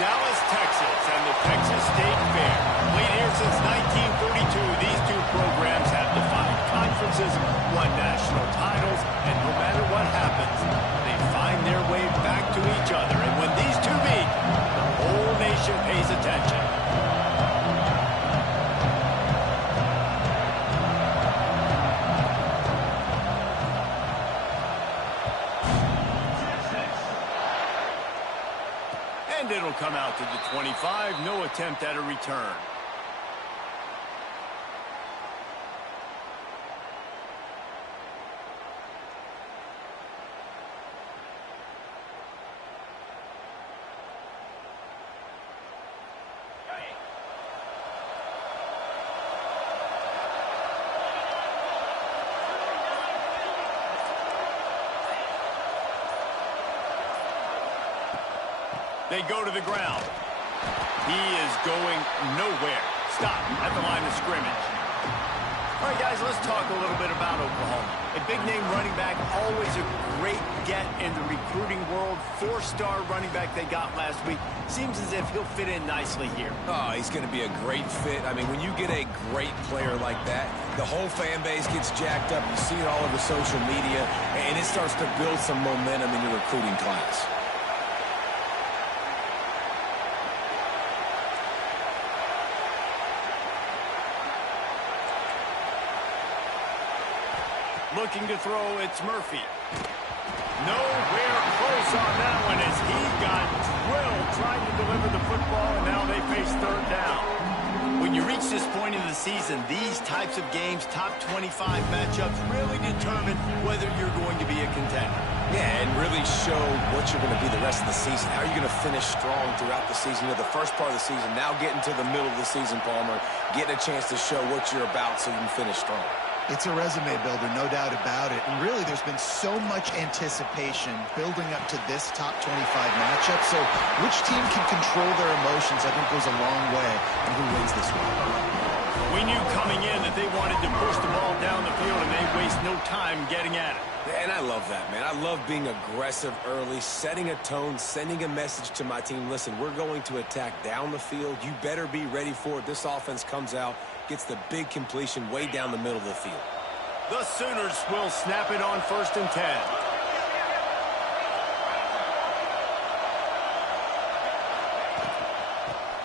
Dallas, Texas, and the Texas State Fair. Played here since 1932, these two programs have defied conferences, won national titles, and no matter what happens, they find their way back to each other. And when these two meet, the whole nation pays attention. And it'll come out to the 25, no attempt at a return. They go to the ground. He is going nowhere. Stop at the line of scrimmage. All right, guys, let's talk a little bit about Oklahoma. A big-name running back, always a great get in the recruiting world. Four-star running back they got last week. Seems as if he'll fit in nicely here. Oh, he's going to be a great fit. I mean, when you get a great player like that, the whole fan base gets jacked up. You see it all over social media, and it starts to build some momentum in your recruiting class. Looking to throw, it's Murphy. Nowhere close on that one as he got drilled trying to deliver the football, and now they face third down. When you reach this point in the season, these types of games, top 25 matchups, really determine whether you're going to be a contender. Yeah, and really show what you're going to be the rest of the season. How are you going to finish strong throughout the season? You know, the first part of the season, now getting to the middle of the season, Palmer, getting a chance to show what you're about so you can finish strong. It's a resume builder, no doubt about it. And really, there's been so much anticipation building up to this top 25 matchup. So which team can control their emotions, I think, goes a long way in who wins this one. We knew coming in that they wanted to push the ball down the field, and they waste no time getting at it. And I love that, man. I love being aggressive early, setting a tone, sending a message to my team. Listen, we're going to attack down the field. You better be ready for it. This offense comes out, gets the big completion way down the middle of the field. The Sooners will snap it on 1st and 10.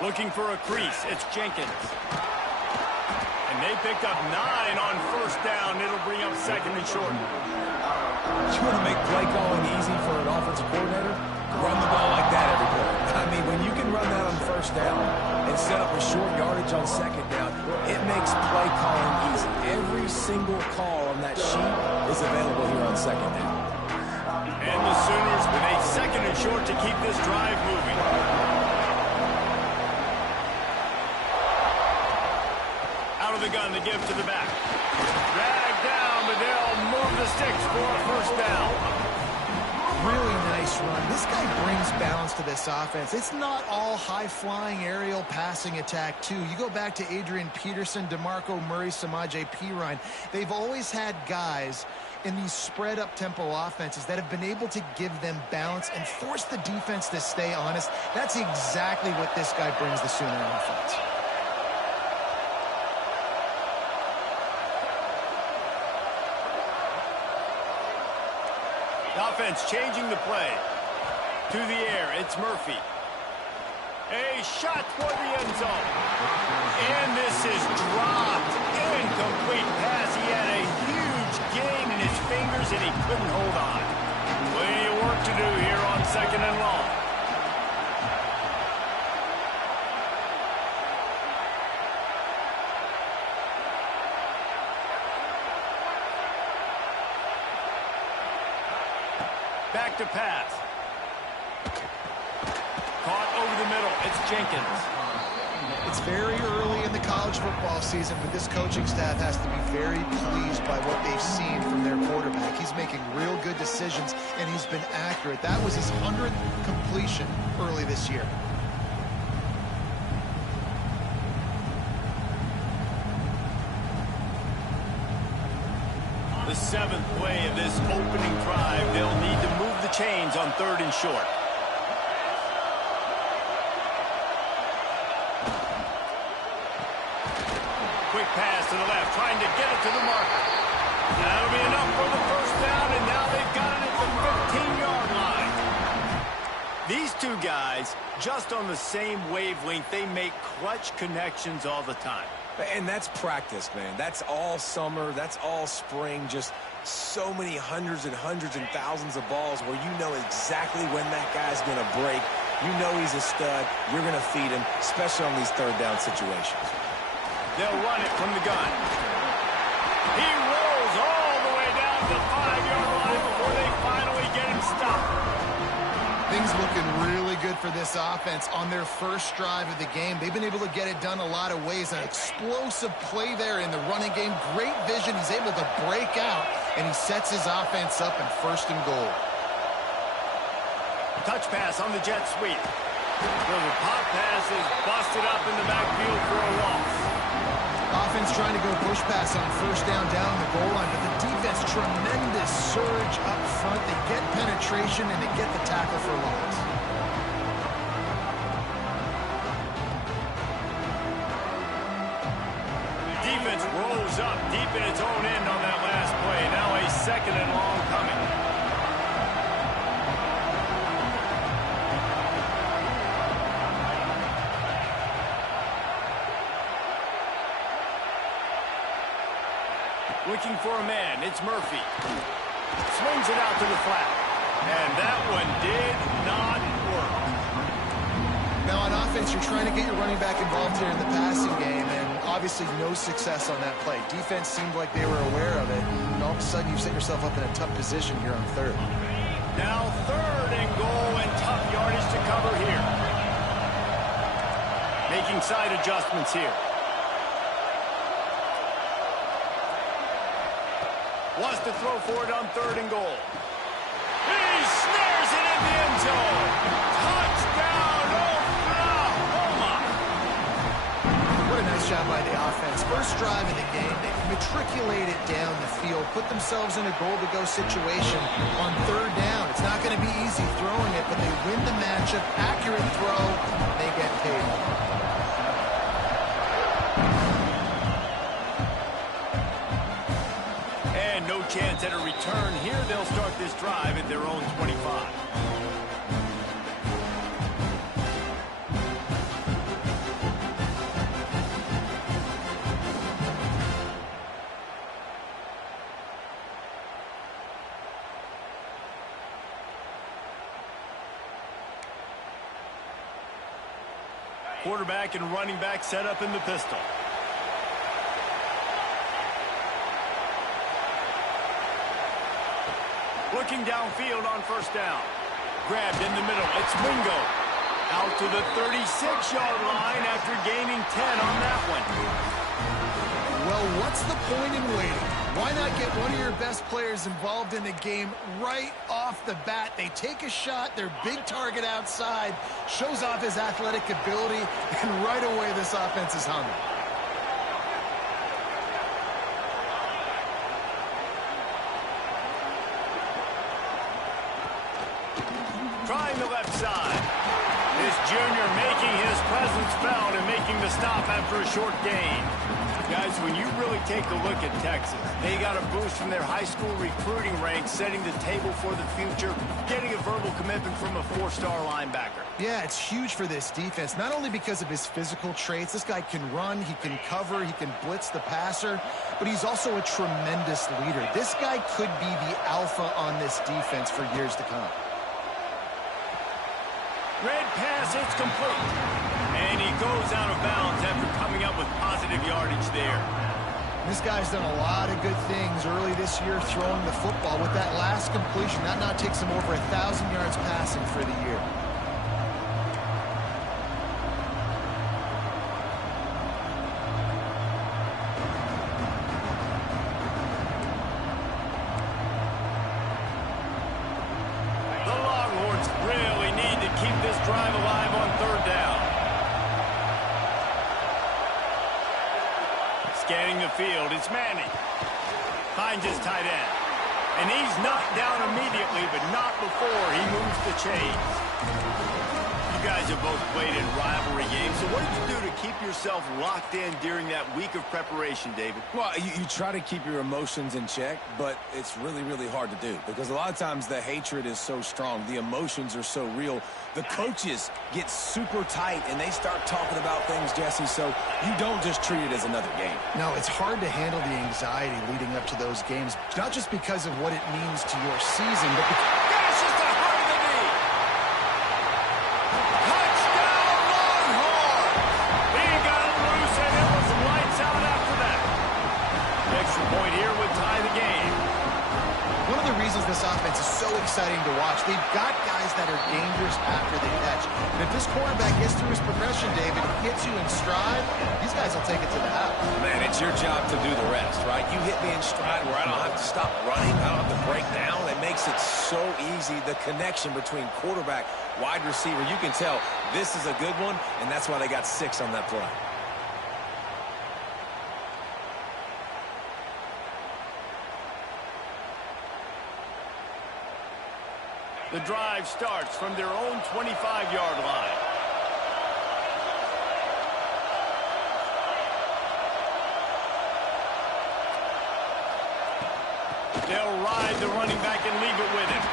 Looking for a crease, it's Jenkins. And they picked up 9 on 1st down. It'll bring up 2nd and short. You want to make play calling easy for an offensive coordinator? Run the ball like that every play. I mean, when you can run that on 1st down and set up a short yardage on 2nd down, it makes play calling easy. Every single call on that sheet is available here on 2nd down. And the Sooners with a 2nd and short to keep this drive moving. Out of the gun to give to the back. Drag down, but they'll move the sticks for a 1st down. Really nice run. This guy brings balance to this offense. It's not all high-flying aerial passing attack, too. You go back to Adrian Peterson, DeMarco Murray, Samaje Perine. They've always had guys in these spread-up tempo offenses that have been able to give them balance and force the defense to stay honest. That's exactly what this guy brings the Sooner offense. Offense changing the play. To the air, it's Murphy. A shot toward the end zone. And this is dropped. Incomplete pass. He had a huge gain in his fingers, and he couldn't hold on. Plenty of work to do here on 2nd and long. Back to pass. Caught over the middle. It's Jenkins. It's very early in the college football season, but this coaching staff has to be very pleased by what they've seen from their quarterback. He's making real good decisions, and he's been accurate. That was his 100th completion early this year. The 7th play of this opening drive. They'll need to move the chains on 3rd and short. to get it to the marker. That'll be enough for the first down, and now they've got it at the 15-yard line. These two guys, just on the same wavelength, they make clutch connections all the time. And that's practice, man. That's all summer. That's all spring. Just so many hundreds and thousands of balls where you know exactly when that guy's going to break. You know he's a stud. You're going to feed him, especially on these third down situations. They'll run it from the gun. He rolls all the way down to the 5-yard line before they finally get him stopped. Things looking really good for this offense on their first drive of the game. They've been able to get it done a lot of ways. An explosive play there in the running game. Great vision. He's able to break out, and he sets his offense up in 1st and goal. Touch pass on the jet sweep. The pop pass is busted up in the backfield for a loss. Offense trying to go push pass on 1st down the goal line, but the defense, tremendous surge up front. They get penetration, and they get the tackle for loss. Defense rolls up deep in its own end on that last play. Now a 2nd and long coming. Looking for a man, it's Murphy. Swings it out to the flat. And that one did not work. Now on offense, you're trying to get your running back involved here in the passing game, and obviously no success on that play. Defense seemed like they were aware of it, and all of a sudden you've set yourself up in a tough position here on 3rd. Now 3rd and goal, and tough yardage to cover here. Making side adjustments here. Wants to throw for it on 3rd and goal. He snares it in the end zone. Touchdown, Oklahoma. What a nice job by the offense. First drive of the game, they matriculated down the field, put themselves in a goal-to-go situation on 3rd down. It's not going to be easy throwing it, but they win the matchup. Accurate throw, they get paid. Chance at a return here. They'll start this drive at their own 25. Quarterback and running back set up in the pistol. Looking downfield on 1st down. Grabbed in the middle. It's Wingo. Out to the 36-yard line after gaining 10 on that one. Well, what's the point in waiting? Why not get one of your best players involved in the game right off the bat? They take a shot, their big target outside, shows off his athletic ability, and right away this offense is humming. Trying the left side. This junior making his presence felt and making the stop after a short gain. Guys, when you really take a look at Texas, they got a boost from their high school recruiting ranks, setting the table for the future, getting a verbal commitment from a 4-star linebacker. Yeah, it's huge for this defense, not only because of his physical traits. This guy can run, he can cover, he can blitz the passer, but he's also a tremendous leader. This guy could be the alpha on this defense for years to come. Red pass, it's complete. And he goes out of bounds after coming up with positive yardage there. This guy's done a lot of good things early this year throwing the football. With that last completion, that now takes him over 1,000 yards passing for the year. Drive alive on 3rd down. Scanning the field, it's Manning. Finds his tight end. And he's knocked down immediately, but not before he moves the chains. You guys have both played in rivalry games, so what did you do to keep yourself locked in during that week of preparation, David? Well, you try to keep your emotions in check, but it's really, really hard to do because a lot of times the hatred is so strong. The emotions are so real. The coaches get super tight, and they start talking about things, Jesse, so you don't just treat it as another game. No, it's hard to handle the anxiety leading up to those games, not just because of what it means to your season, but because... That's just a heart of the knee. Touchdown, Longhorns! He got loose, and it was lights out after that. Extra point here would tie the game. One of the reasons this offense is so exciting to watch, they've got guys that are dangerous after they catch. And if this quarterback gets through his progression, David, hits you in stride, these guys will take it to the house. Man, it's your job to do the rest, right? You hit me in stride where I don't have to stop running. I don't have to break down. It makes it so easy. The connection between quarterback, wide receiver, you can tell this is a good one, and that's why they got 6 on that play. The drive starts from their own 25-yard line. They'll ride the running back and leave it with him.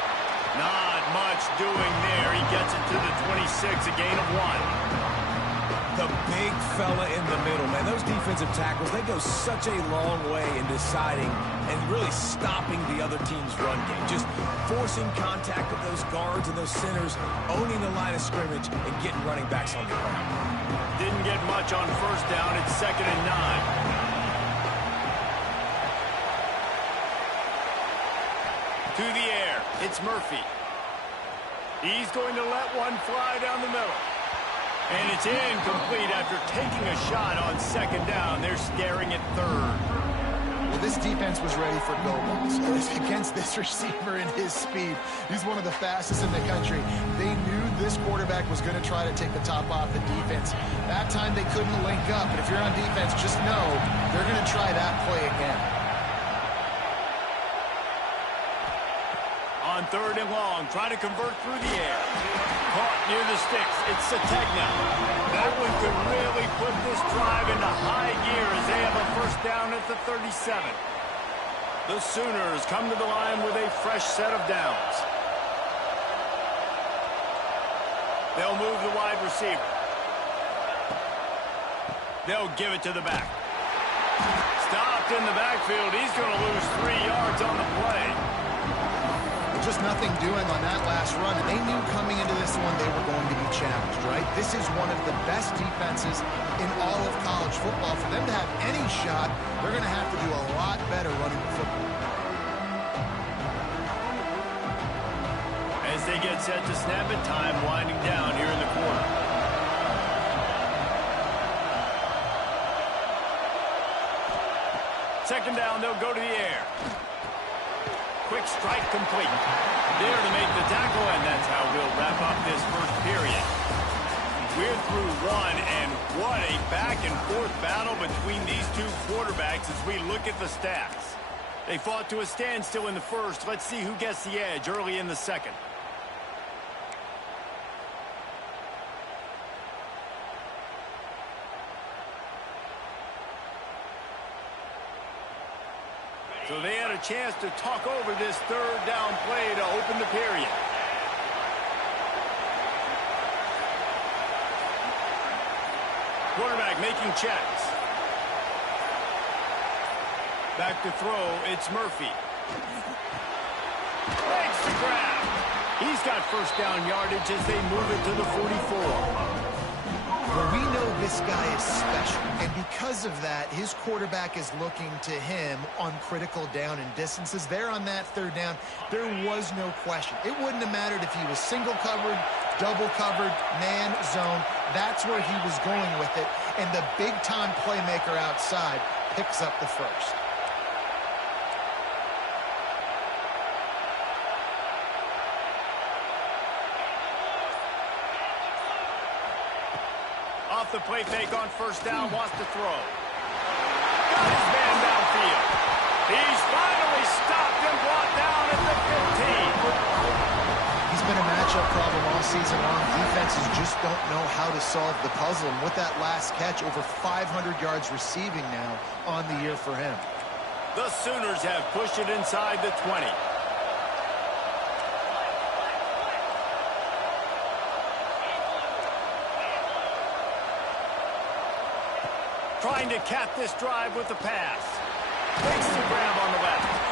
Not much doing there. He gets it to the 26, a gain of 1. The big fella in the middle, man. Those defensive tackles, they go such a long way in deciding and really stopping the other team's run game. Just forcing contact with those guards and those centers, owning the line of scrimmage, and getting running backs on the ground. Didn't get much on first down. It's 2nd and 9. To the air, it's Murphy. He's going to let one fly down the middle. And it's incomplete after taking a shot on 2nd down. They're staring at 3rd. Well, this defense was ready for go balls. Against this receiver and his speed, he's one of the fastest in the country. They knew this quarterback was going to try to take the top off the defense. That time they couldn't link up, but if you're on defense, just know they're going to try that play again. On 3rd and long, trying to convert through the air. Caught near the sticks. It's Sategna. That one could really put this drive into high gear as they have a first down at the 37. The Sooners come to the line with a fresh set of downs. They'll move the wide receiver. They'll give it to the back. Stopped in the backfield. He's going to lose 3 yards on the play. Just nothing doing on that last run, and they knew coming into this one they were going to be challenged, right? This is one of the best defenses in all of college football. For them to have any shot, they're going to have to do a lot better running the football. As they get set to snap it, time winding down here in the quarter. Second down, they'll go to the air. Quick strike complete. There to make the tackle, and that's how we'll wrap up this first period. We're through one, and what a back-and-forth battle between these two quarterbacks as we look at the stats. They fought to a standstill in the first. Let's see who gets the edge early in the second. So they had a chance to talk over this 3rd down play to open the period. Quarterback making checks. Back to throw, it's Murphy. Makes the grab. He's got first down yardage as they move it to the 44. Well, we know this guy is special, and because of that, his quarterback is looking to him on critical down and distances. There on that 3rd down, there was no question. It wouldn't have mattered if he was single covered, double covered, man, zone. That's where he was going with it, and the big-time playmaker outside picks up the first. Off the play fake on first down, wants to throw. Got his man downfield. He's finally stopped and brought down at the 15. He's been a matchup problem all season long, defenses just don't know how to solve the puzzle. And with that last catch, over 500 yards receiving now on the year for him. The Sooners have pushed it inside the 20. Trying to cap this drive with the pass. Makes the grab on the left.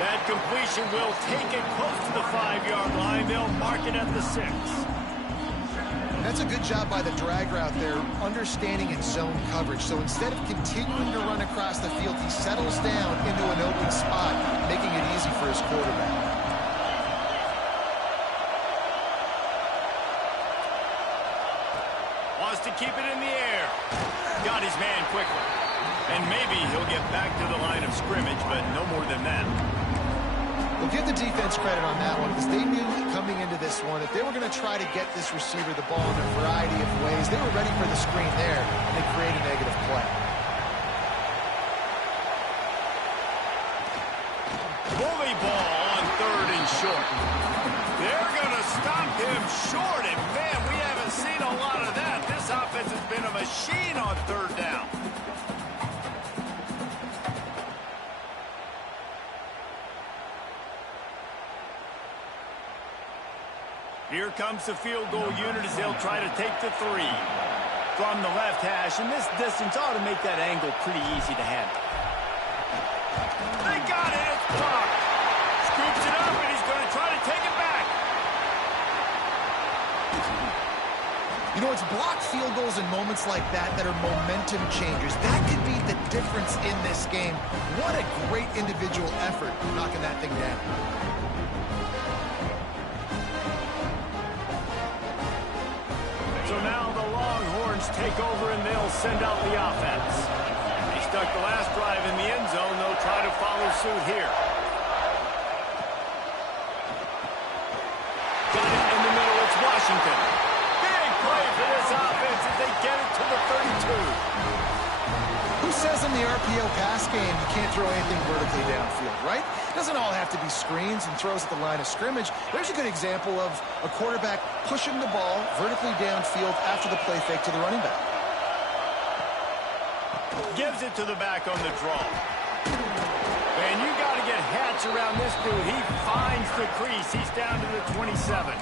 That completion will take it close to the 5-yard line. They'll mark it at the 6. That's a good job by the drag route there, understanding its zone coverage. So instead of continuing to run across the field, he settles down into an open spot, making it easy for his quarterback. Wants to keep it in the air. Got his man quickly. And maybe he'll get back to the line of scrimmage, but no more than that. We'll give the defense credit on that one because they knew coming into this one, if they were going to try to get this receiver the ball in a variety of ways, they were ready for the screen there, and they create a negative play. Bully ball on 3rd and short. They're going to stop him short, and man, we haven't seen a lot of that. This offense has been a machine on 3rd down. Here comes the field goal unit as they'll try to take the 3. From the left hash, and this distance ought to make that angle pretty easy to handle. They got it, it's blocked. Scoops it up, and he's going to try to take it back. You know, it's blocked field goals in moments like that that are momentum changers. That could be the difference in this game. What a great individual effort knocking that thing down. So now the Longhorns take over and they'll send out the offense. They stuck the last drive in the end zone. They'll try to follow suit here. Got it in the middle. It's Washington. Big play for this offense as they get it to the 32. Who says in the RPO pass game you can't throw anything vertically downfield, right? It doesn't all have to be screens and throws at the line of scrimmage. There's a good example of a quarterback pushing the ball vertically downfield after the play fake to the running back. Gives it to the back on the draw. Man, you got to get Hatch around this dude. He finds the crease. He's down to the 27.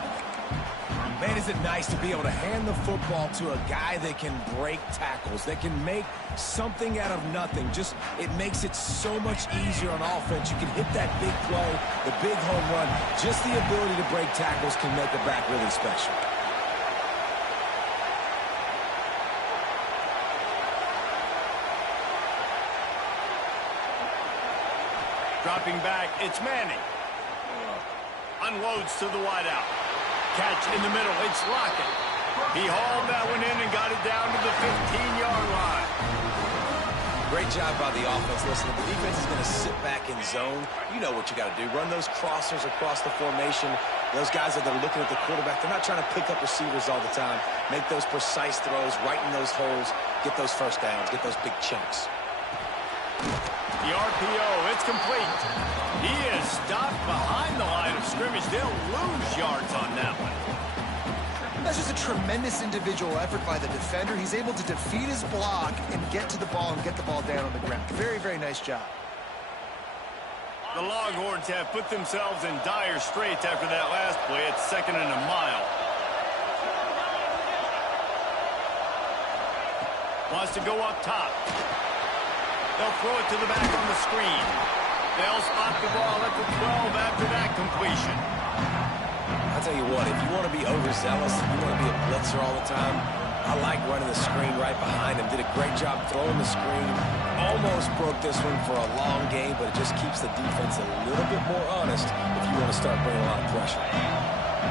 Man, is it nice to be able to hand the football to a guy that can break tackles, that can make something out of nothing. Just, it makes it so much easier on offense. You can hit that big play, the big home run. Just the ability to break tackles can make a back really special. Dropping back, it's Manning. Unloads to the wideout. Catch in the middle, it's Lockett. He hauled that one in and got it down to the 15-yard line. Great job by the offense. Listen, if the defense is going to sit back in zone, you know what you got to do. Run those crossers across the formation. Those guys that are looking at the quarterback, they're not trying to pick up receivers all the time. Make those precise throws, right in those holes, get those first downs, get those big chunks. The RPO, it's complete. He is stopped behind the line of scrimmage. They'll lose yards on that one. That's just a tremendous individual effort by the defender. He's able to defeat his block and get to the ball and get the ball down on the ground. Very, very nice job. The Longhorns have put themselves in dire straits after that last play. It's 2nd and a mile. Wants to go up top. They'll throw it to the back on the screen. They'll spot the ball at the 12 after that completion. I'll tell you what, if you want to be overzealous, if you want to be a blitzer all the time, I like running the screen right behind him. Did a great job throwing the screen. Almost broke this one for a long game, but it just keeps the defense a little bit more honest if you want to start bringing a lot of pressure.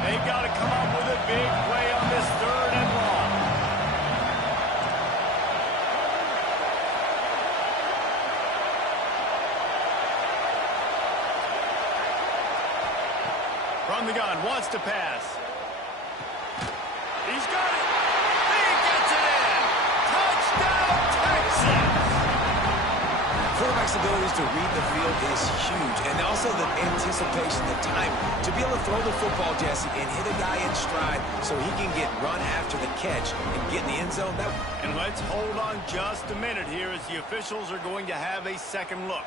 They've got to come up with a big play on this 3rd and long. From the gun, wants to pass. He's got it. He gets it in. Touchdown, Texas. Quarterback flexibility to read the field is huge. And also the anticipation, the time to be able to throw the football, Jesse, and hit a guy in stride so he can get run after the catch and get in the end zone. And let's hold on just a minute here as the officials are going to have a second look.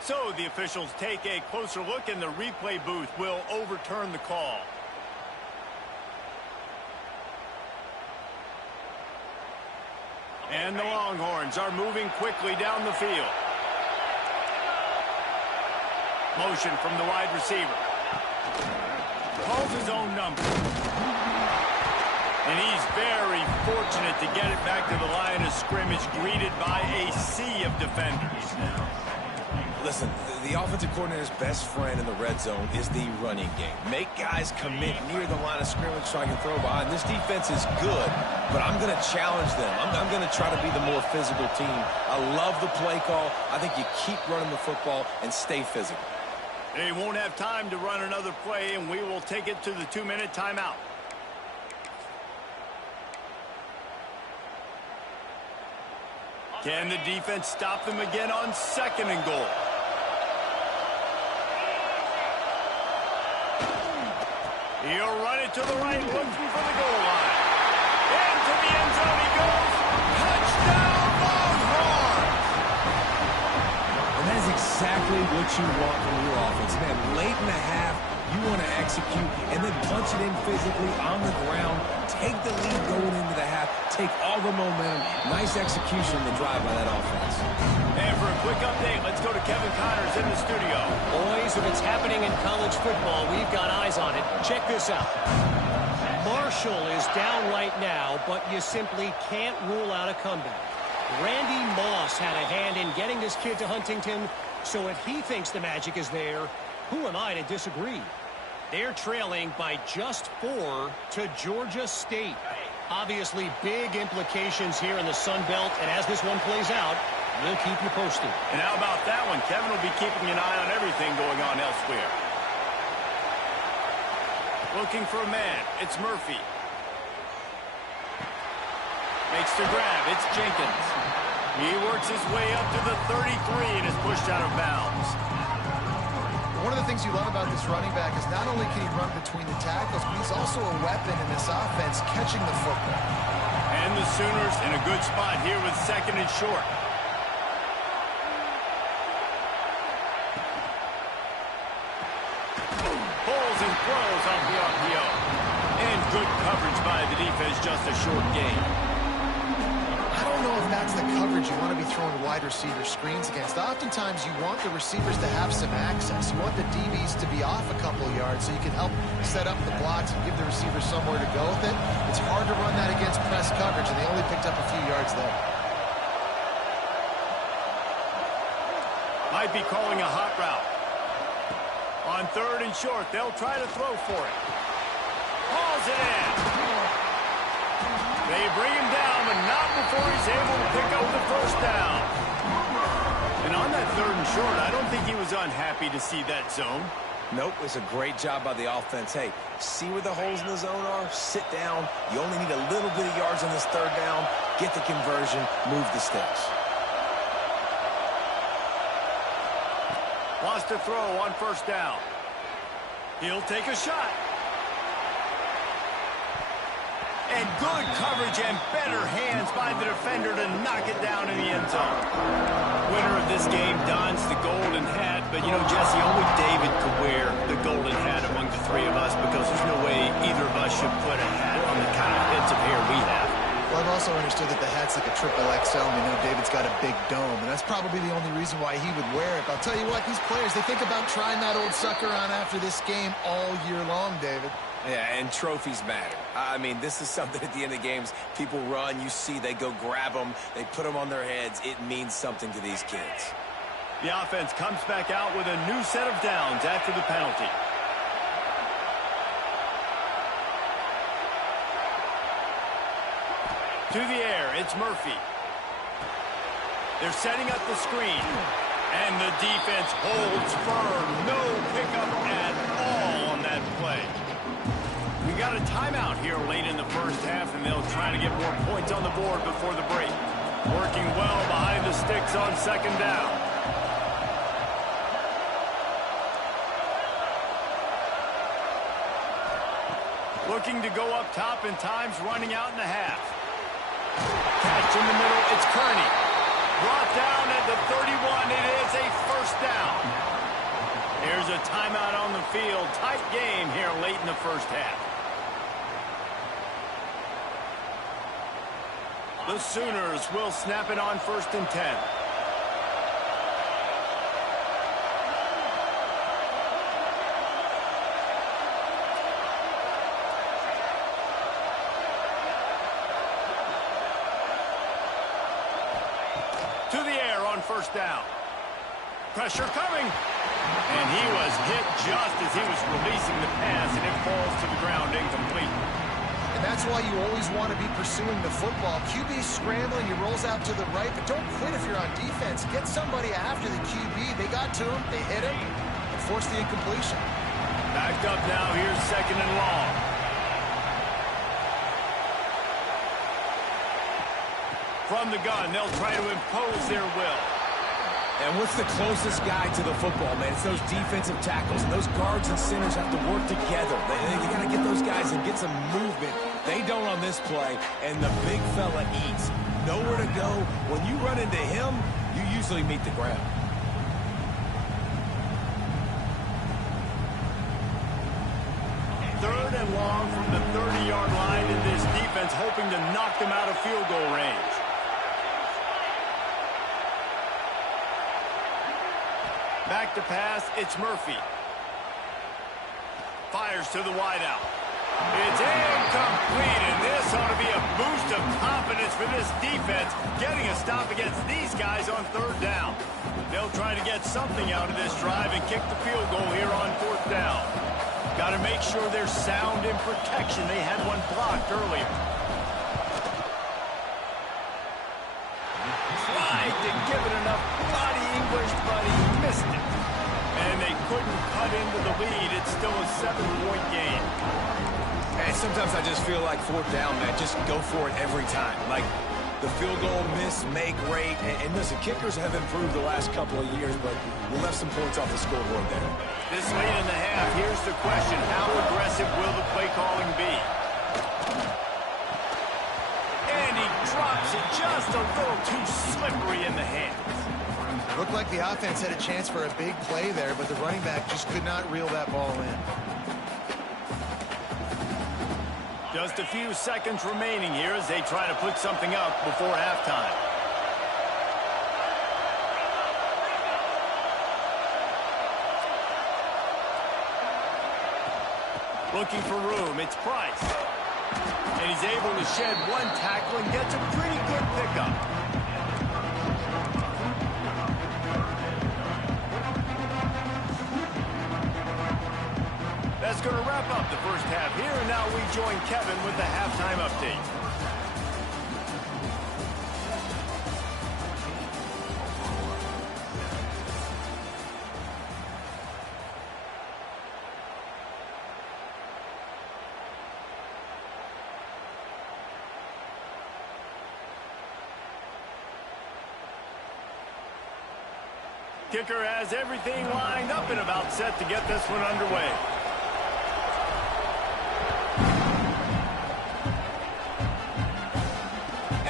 So the officials take a closer look, and the replay booth will overturn the call. And the Longhorns are moving quickly down the field. Motion from the wide receiver. Calls his own number. And he's very fortunate to get it back to the line of scrimmage, greeted by a sea of defenders. Listen, the offensive coordinator's best friend in the red zone is the running game. Make guys commit near the line of scrimmage so I can throw behind. This defense is good, but I'm going to challenge them. I'm going to try to be the more physical team. I love the play call. I think you keep running the football and stay physical. They won't have time to run another play, and we will take it to the 2-minute timeout. Can the defense stop them again on 2nd and goal? He'll run it to the right, looking for the goal line. Into the end zone he goes. Touchdown, Longhorns! And that's exactly what you want from your offense. Man, late in the half, you want to execute and then punch it in physically on the ground. Take the lead going into the half. Take all the momentum. Nice execution on the drive by that offense. And for a quick update, let's go to Kevin Connors in the studio. Boys, if it's happening in college football, we've got eyes on it. Check this out. Marshall is down right now, but you simply can't rule out a comeback. Randy Moss had a hand in getting this kid to Huntington, so if he thinks the magic is there, who am I to disagree? They're trailing by just 4 to Georgia State. Obviously, big implications here in the Sun Belt, and as this one plays out, we'll keep you posted. And how about that one? Kevin will be keeping an eye on everything going on elsewhere. Looking for a man. It's Murphy. Makes the grab. It's Jenkins. He works his way up to the 33 and is pushed out of bounds. One of the things you love about this running back is not only can he run between the tackles, but he's also a weapon in this offense catching the football. And the Sooners in a good spot here with 2nd and short. Pulls and throws off the RPO. And good coverage by the defense, just a short gain. I don't know if that's the coverage you want to be throwing wide receiver screens against. Oftentimes you want the receivers to have some access. You want the DBs to be off a couple yards so you can help set up the blocks and give the receiver somewhere to go with it. It's hard to run that against press coverage, and they only picked up a few yards there. Might be calling a hot route. On 3rd and short, they'll try to throw for it. Hauls it in. They bring him down, but not before he's able to pick up the 1st down. And on that 3rd and short, I don't think he was unhappy to see that zone. Nope, it's a great job by the offense. Hey, see where the holes in the zone are? Sit down. You only need a little bit of yards on this 3rd down. Get the conversion. Move the sticks. Wants to throw on 1st down. He'll take a shot. And good coverage and better hands by the defender to knock it down in the end zone. Winner of this game dons the golden hat, but you know, Jesse, only David could wear the golden hat among the 3 of us because there's no way either of us should put a hat on the kind of heads of hair we have. Well, I've also understood that the hat's like a XXL, and you know David's got a big dome, and that's probably the only reason why he would wear it. But I'll tell you what, these players, they think about trying that old sucker on after this game all year long, David. Yeah, and trophies matter. I mean, this is something at the end of games. People run, you see, they go grab them, they put them on their heads. It means something to these kids. The offense comes back out with a new set of downs after the penalty. To the air, it's Murphy. They're setting up the screen. And the defense holds firm. No pickup at all on that play. We got a timeout here late in the first half, and they'll try to get more points on the board before the break. Working well behind the sticks on second down. Looking to go up top, and time's running out in the half. Catch in the middle, it's Kearney. Brought down at the 31, it is a first down. Here's a timeout on the field. Tight game here late in the first half. The Sooners will snap it on 1st and 10. To the air on 1st down. Pressure coming. And he was hit just as he was releasing the pass, and it falls to the ground incomplete. And that's why you always want to be pursuing the football. QB scrambling, he rolls out to the right, but don't quit if you're on defense. Get somebody after the QB. They got to him, they hit him, and forced the incompletion. Backed up now, here's 2nd and long. From the gun, they'll try to impose their will. And what's the closest guy to the football, man? It's those defensive tackles, and those guards and centers have to work together. They got to get those guys and get some movement. They don't on this play, and the big fella eats. Nowhere to go. When you run into him, you usually meet the ground. Third and long from the 30-yard line, and this defense hoping to knock them out of field goal range. Back to pass, it's Murphy. Fires to the wideout. It's incomplete, and this ought to be a boost of confidence for this defense, getting a stop against these guys on 3rd down. They'll try to get something out of this drive and kick the field goal here on 4th down. Got to make sure they're sound in protection. They had one blocked earlier. Tried to give it enough body English, but he missed it. And they couldn't cut into the lead. It's still a 7-point game. And sometimes I just feel like 4th down, man, just go for it every time. Like the field goal miss-make rate. And listen, kickers have improved the last couple of years, but we left some points off the scoreboard there. This late in the half, here's the question. How aggressive will the play calling be? And he drops it just a little too slippery in the hands. Looked like the offense had a chance for a big play there, but the running back just could not reel that ball in. Just a few seconds remaining here as they try to put something up before halftime. Looking for room, it's Price. And he's able to shed one tackle and gets a pretty good pickup. That's going to wrap up the first half here, and now we join Kevin with the halftime update. Kicker has everything lined up and about set to get this one underway.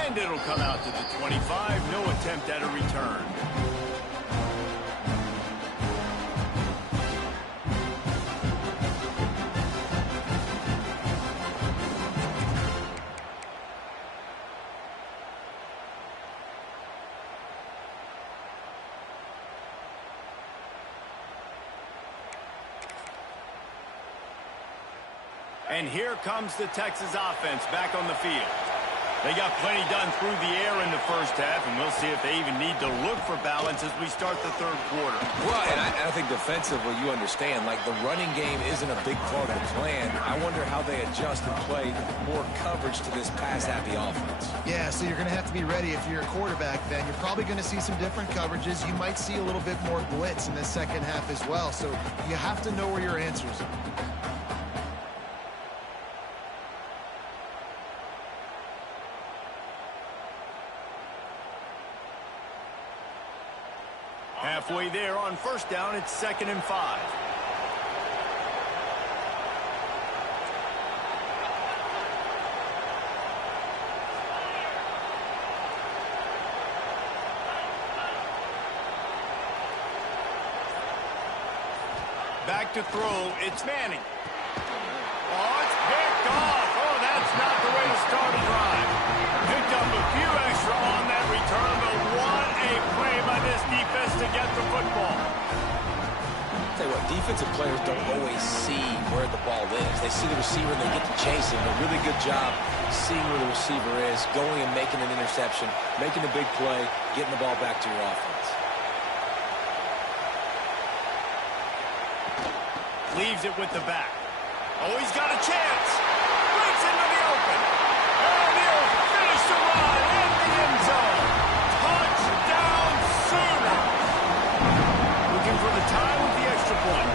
And it'll come out to the 25. No attempt at a return. And here comes the Texas offense back on the field. They got plenty done through the air in the first half, and we'll see if they even need to look for balance as we start the third quarter. Well, and I think defensively, you understand, like the running game isn't a big part of the plan. I wonder how they adjust and play more coverage to this pass-happy offense. Yeah, so you're going to have to be ready if you're a quarterback then. You're probably going to see some different coverages. You might see a little bit more blitz in the second half as well, so you have to know where your answers are. Halfway there on first down, it's 2nd and 5. Back to throw, it's Manning. Oh, it's picked off. Oh, that's not the way to start a drive. Picked up a few extra on that return, but what a play by this defense to get the football. Tell you what, defensive players don't always see where the ball is. They see the receiver and they get to chase him. A really good job seeing where the receiver is, going and making an interception, making a big play, getting the ball back to your offense. Leaves it with the back. Oh, he's got a chance. Breaks into the open. And he'll finish the run in the end zone. Touchdown, Sooner. Looking for the tie with the extra point.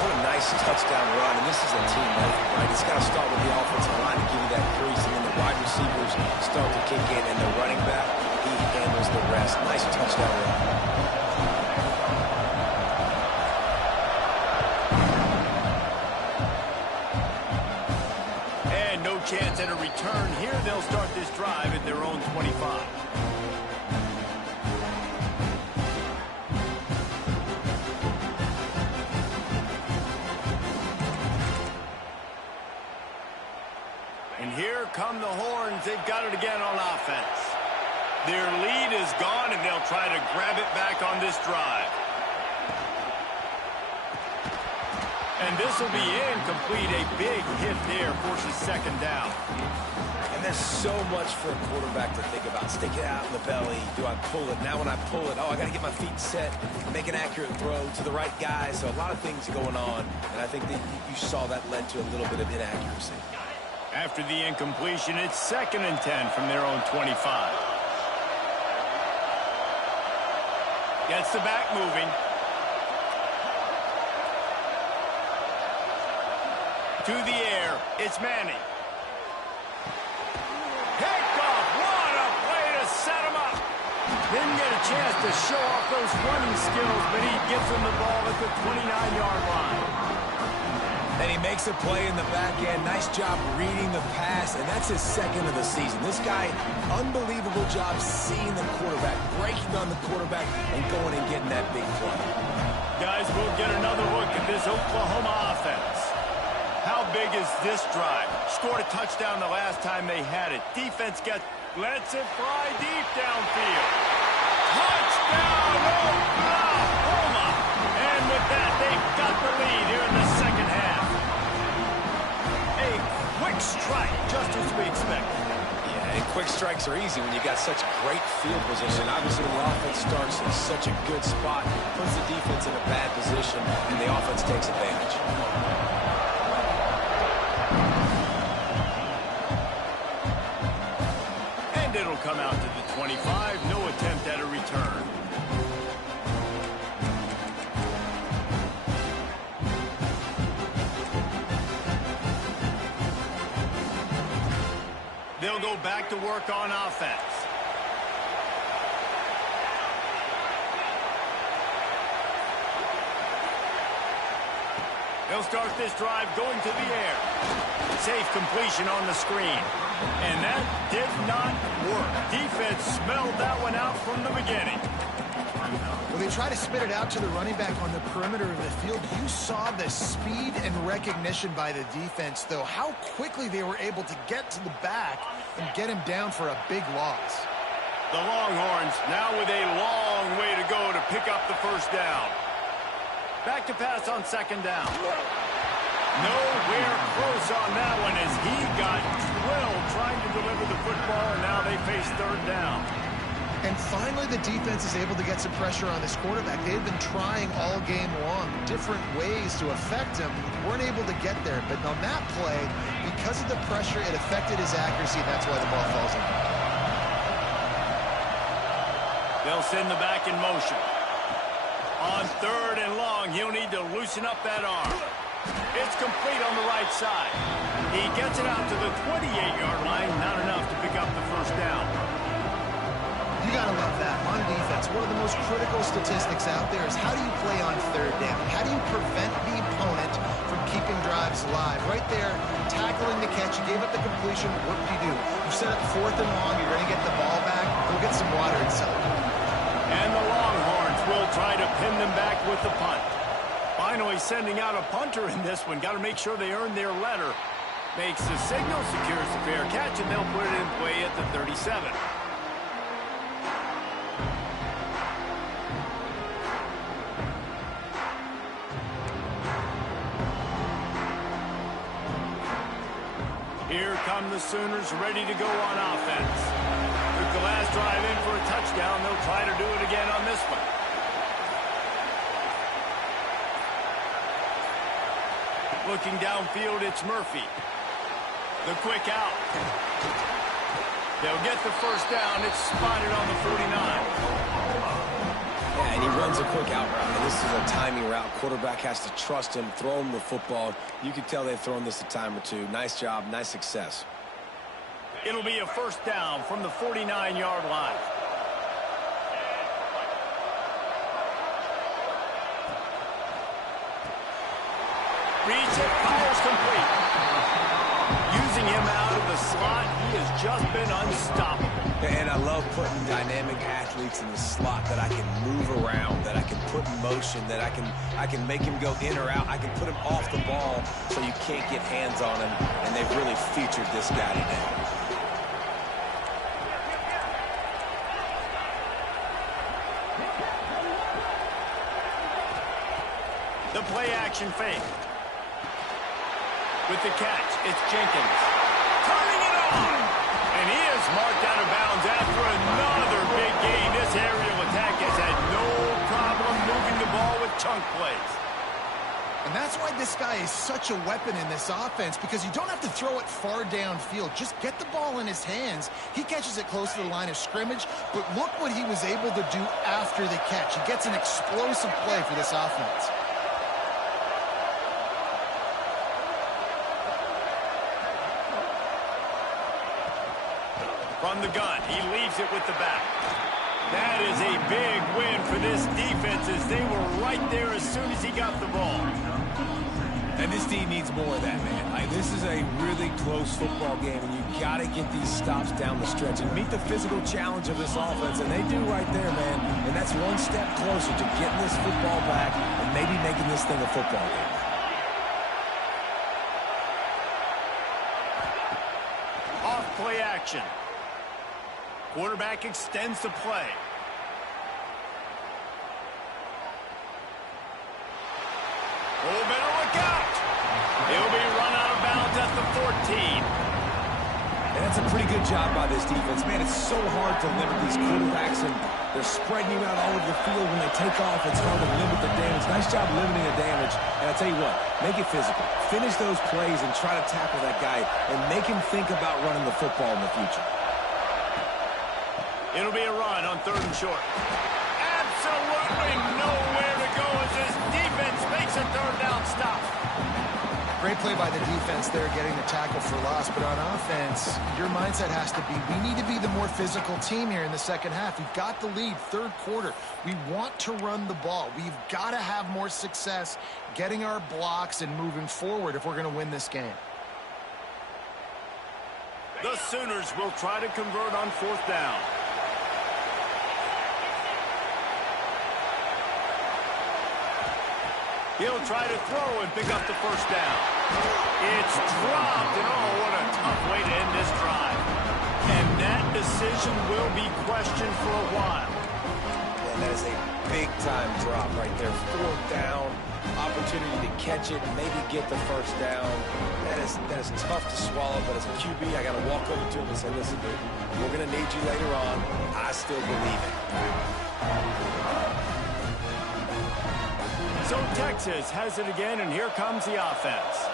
What a nice touchdown run, and this is a team effort, right? It's got to start with the offensive line to give you that crease, and then the wide receivers start to kick in, and the running back, he handles the rest. Nice touchdown run. Chance at a return here. They'll start this drive at their own 25. And here come the horns. They've got it again on offense. Their lead is gone, and they'll try to grab it back on this drive. And this will be incomplete. A big hit there forces 2nd down. And there's so much for a quarterback to think about. Stick it out in the belly. Do I pull it? Now when I pull it, oh, I got to get my feet set, make an accurate throw to the right guy. So a lot of things going on. And I think that you saw that led to a little bit of inaccuracy. After the incompletion, it's 2nd and 10 from their own 25. Gets the back moving. To the air, it's Manning. Picked off, what a play to set him up. Didn't get a chance to show off those running skills, but he gets him the ball at the 29-yard line. And he makes a play in the back end. Nice job reading the pass, and that's his 2nd of the season. This guy, unbelievable job seeing the quarterback, breaking on the quarterback, and going and getting that big play. Guys, we'll get another look at this Oklahoma offense. How big is this drive? Scored a touchdown the last time they had it. Defense lets it fly deep downfield. Touchdown, Oklahoma! And with that, they've got the lead here in the 2nd half. A quick strike, just as we expected. Yeah, and quick strikes are easy when you got such great field position. Obviously, when the offense starts in such a good spot, puts the defense in a bad position, and the offense takes advantage. It'll come out to the 25. No attempt at a return. They'll go back to work on offense. They'll start this drive going to the air. Safe completion on the screen. And that did not work. Defense smelled that one out from the beginning. When they try to spit it out to the running back on the perimeter of the field, you saw the speed and recognition by the defense, though, how quickly they were able to get to the back and get him down for a big loss. The Longhorns now with a long way to go to pick up the 1st down. Back to pass on 2nd down. Nowhere close on that one as he got drilled trying to deliver the football, and now they face 3rd down. And finally, the defense is able to get some pressure on this quarterback. They've been trying all game long different ways to affect him. Weren't able to get there, but on that play, because of the pressure, it affected his accuracy, and that's why the ball falls in. They'll send the back in motion. On 3rd and long, he'll need to loosen up that arm. It's complete on the right side. He gets it out to the 28-yard line. Not enough to pick up the 1st down. You got to love that. On defense, It's one of the most critical statistics out there is how do you play on third down? How do you prevent the opponent from keeping drives alive? Right there, tackling the catch. You gave up the completion. What do? You set up 4th and long. You're going to get the ball back. Go get some water inside. And the Longhorns will try to pin them back with the punt. Finally sending out a punter in this one. Got to make sure they earn their letter. Makes the signal, secures the fair catch, and they'll put it in play at the 37. Here come the Sooners ready to go on offense. Took the last drive in for a touchdown. They'll try to do it again on this one. Looking downfield, it's Murphy. The quick out. They'll get the first down. It's spotted on the 49. Yeah, and he runs a quick out route. And this is a timing route. Quarterback has to trust him, throw him the football. You can tell they've thrown this a time or two. Nice job, nice success. It'll be a first down from the 49-yard line. Reads it, fires complete. Using him out of the slot, he has just been unstoppable. And I love putting dynamic athletes in the slot that I can move around, that I can put in motion, that I can make him go in or out. I can put him off the ball so you can't get hands on him, and they've really featured this guy today. The play-action fake. With the catch, it's Jenkins. Turning it on! And he is marked out of bounds after another big gain. This aerial attack has had no problem moving the ball with chunk plays. And that's why this guy is such a weapon in this offense, because you don't have to throw it far downfield. Just get the ball in his hands. He catches it close to the line of scrimmage, but look what he was able to do after the catch. He gets an explosive play for this offense. From the gun, he leaves it with the back. That is a big win for this defense as they were right there as soon as he got the ball. And this team needs more of that, man. This is a really close football game, and you got to get these stops down the stretch and meet the physical challenge of this offense, and they do right there, man. And that's one step closer to getting this football back and maybe making this thing a football game. Off play action. Quarterback extends the play. Oh, better look out. He'll be run out of bounds at the 14. And that's a pretty good job by this defense. Man, it's so hard to limit these quarterbacks, and they're spreading you out all over the field. When they take off, it's hard to limit the damage. Nice job limiting the damage. And I tell you what, make it physical. Finish those plays and try to tackle that guy and make him think about running the football in the future. It'll be a run on 3rd and short. Absolutely nowhere to go as this defense makes a 3rd down stop. Great play by the defense there, getting the tackle for loss. But on offense, your mindset has to be, we need to be the more physical team here in the second half. We've got the lead, 3rd quarter. We want to run the ball. We've got to have more success getting our blocks and moving forward if we're going to win this game. The Sooners will try to convert on 4th down. He'll try to throw and pick up the first down. It's dropped, and oh, what a tough way to end this drive. And that decision will be questioned for a while. And that is a big-time drop right there. 4th down, opportunity to catch it, maybe get the first down. That is tough to swallow, but as a QB, I got to walk over to him and say, listen, dude, we're going to need you later on. I still believe it. So Texas has it again, and here comes the offense.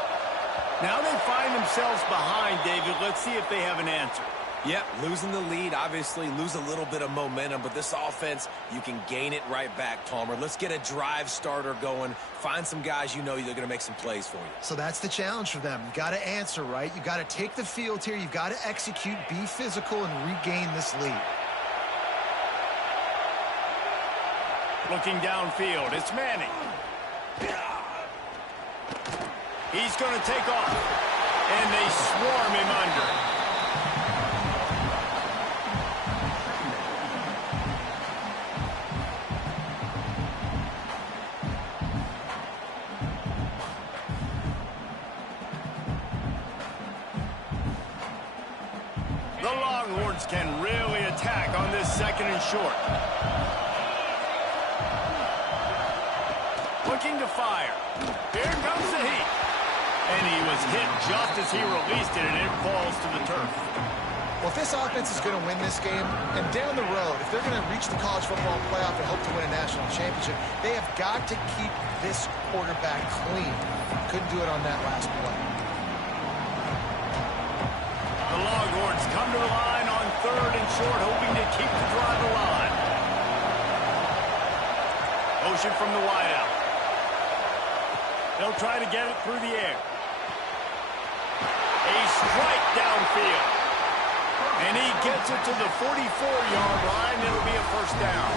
Now they find themselves behind, David. Let's see if they have an answer. Yep, losing the lead, obviously lose a little bit of momentum, but this offense, you can gain it right back, Palmer. Let's get a drive starter going. Find some guys you know they're going to make some plays for you. So that's the challenge for them. You got to answer, right? You got to take the field here. You've got to execute, be physical, and regain this lead. Looking downfield, it's Manning. He's going to take off, and they swarm him under. The Longhorns can really attack on this 2nd and short. Looking to fire. Here comes the heat. And he was hit just as he released it, and it falls to the turf. Well, if this offense is going to win this game, and down the road, if they're going to reach the college football playoff and hope to win a national championship, they have got to keep this quarterback clean. Couldn't do it on that last play. The Longhorns come to the line on 3rd and short, hoping to keep the drive alive. Motion from the wideout. They'll try to get it through the air. A strike downfield. And he gets it to the 44-yard line. It'll be a 1st down.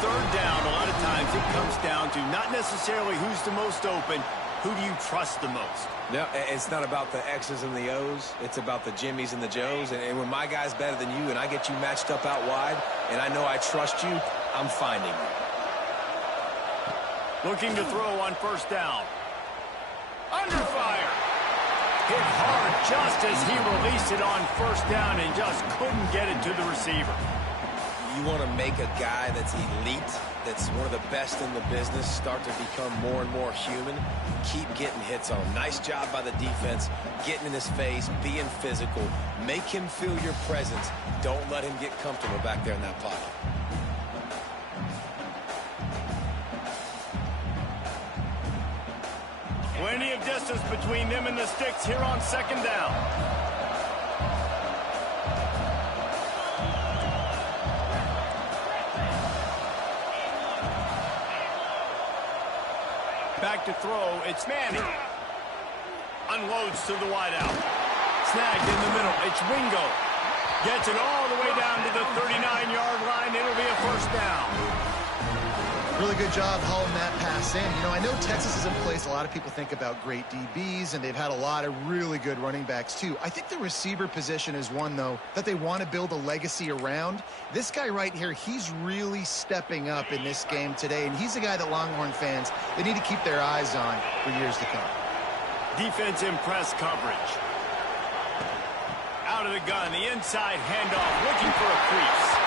3rd down, a lot of times it comes down to not necessarily who's the most open, who do you trust the most? No, it's not about the X's and the O's. It's about the Jimmys and the Joes. And when my guy's better than you and I get you matched up out wide and I know I trust you, I'm finding you. Looking to throw on 1st down. Under fire. Hit hard just as he released it on 1st down and just couldn't get it to the receiver. You want to make a guy that's elite, that's one of the best in the business, start to become more and more human, keep getting hits on him. Nice job by the defense, getting in his face, being physical. Make him feel your presence. Don't let him get comfortable back there in that pocket. Plenty of distance between them and the sticks here on 2nd down. Back to throw, it's Manning. Unloads to the wideout. Snagged in the middle, it's Wingo. Gets it all the way down to the 39-yard line. It'll be a 1st down. Really good job hauling that pass in. You know, I know Texas is in place. A lot of people think about great DBs, and they've had a lot of really good running backs, too. I think the receiver position is one, though, that they want to build a legacy around. This guy right here, he's really stepping up in this game today, and he's a guy that Longhorn fans, they need to keep their eyes on for years to come. Defense in press coverage. Out of the gun, the inside handoff, looking for a crease.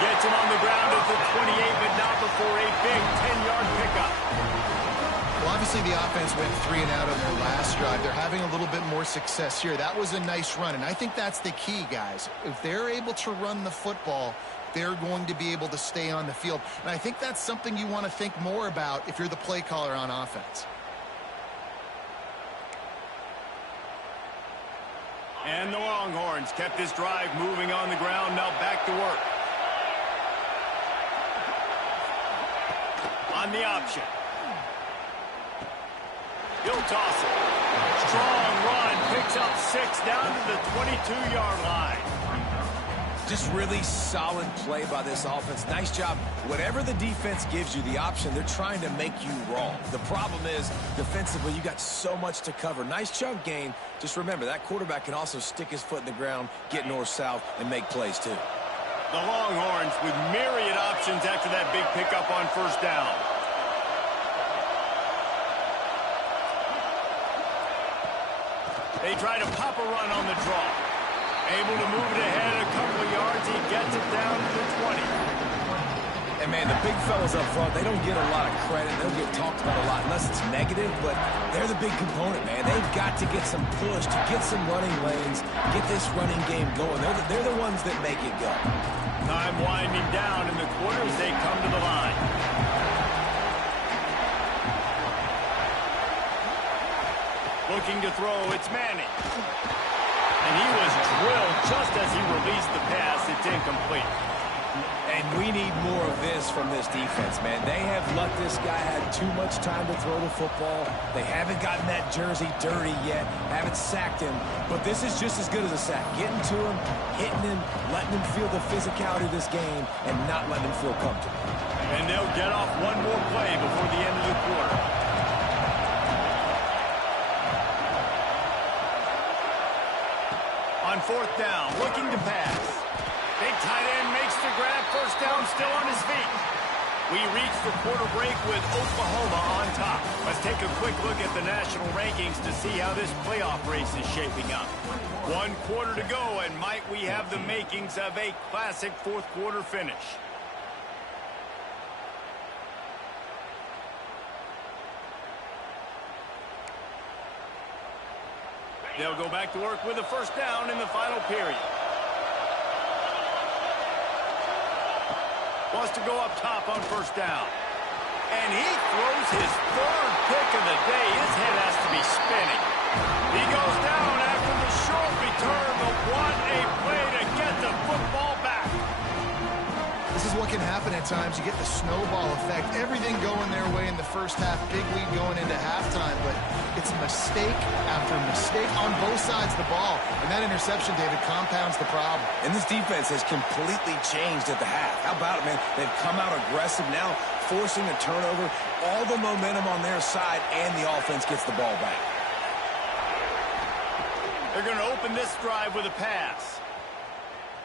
Gets him on the ground at the 28, but not before a big 10-yard pickup. Well, obviously the offense went 3 and out on their last drive. They're having a little bit more success here. That was a nice run, and I think that's the key, guys. If they're able to run the football, they're going to be able to stay on the field. And I think that's something you want to think more about if you're the play caller on offense. And the Longhorns kept this drive moving on the ground. Now back to work. On the option. He'll toss it. Strong run. Picks up 6 down to the 22-yard line. Just really solid play by this offense. Nice job. Whatever the defense gives you, the option, they're trying to make you wrong. The problem is, defensively, you got so much to cover. Nice chunk gain. Just remember, that quarterback can also stick his foot in the ground, get north-south, and make plays, too. The Longhorns with myriad options after that big pickup on 1st down. They try to pop a run on the draw. Able to move it ahead a couple of yards. He gets it down to the 20. And, man, the big fellas up front, they don't get a lot of credit. They don't get talked about a lot unless it's negative, but they're the big component, man. They've got to get some push, to get some running lanes, get this running game going. They're the ones that make it go. Time winding down in the quarter as they come to the line. Looking to throw, it's Manning. And he was drilled just as he released the pass. It's incomplete. And we need more of this from this defense, man. They have let this guy have too much time to throw the football. They haven't gotten that jersey dirty yet, haven't sacked him. But this is just as good as a sack. Getting to him, hitting him, letting him feel the physicality of this game, and not letting him feel comfortable. And they'll get off one more play before the end of the quarter. On fourth down, looking to pass. Big tight end makes the grab. First down, still on his feet. We reach the quarter break with Oklahoma on top. Let's take a quick look at the national rankings to see how this playoff race is shaping up. 1 quarter to go, and might we have the makings of a classic fourth quarter finish. They'll go back to work with a first down in the final period. Wants to go up top on first down. And he throws his third pick of the day. His head has to be spinning. He goes down after the short return, but what a play to get the football back. This is what can happen at times. You get the snowball effect. Everything going their way in the first half. Big lead going into halftime, but it's mistake after mistake on both sides of the ball. And that interception, David, compounds the problem. And this defense has completely changed at the half. How about it, man? They've come out aggressive now, forcing a turnover. All the momentum on their side, and the offense gets the ball back. They're going to open this drive with a pass.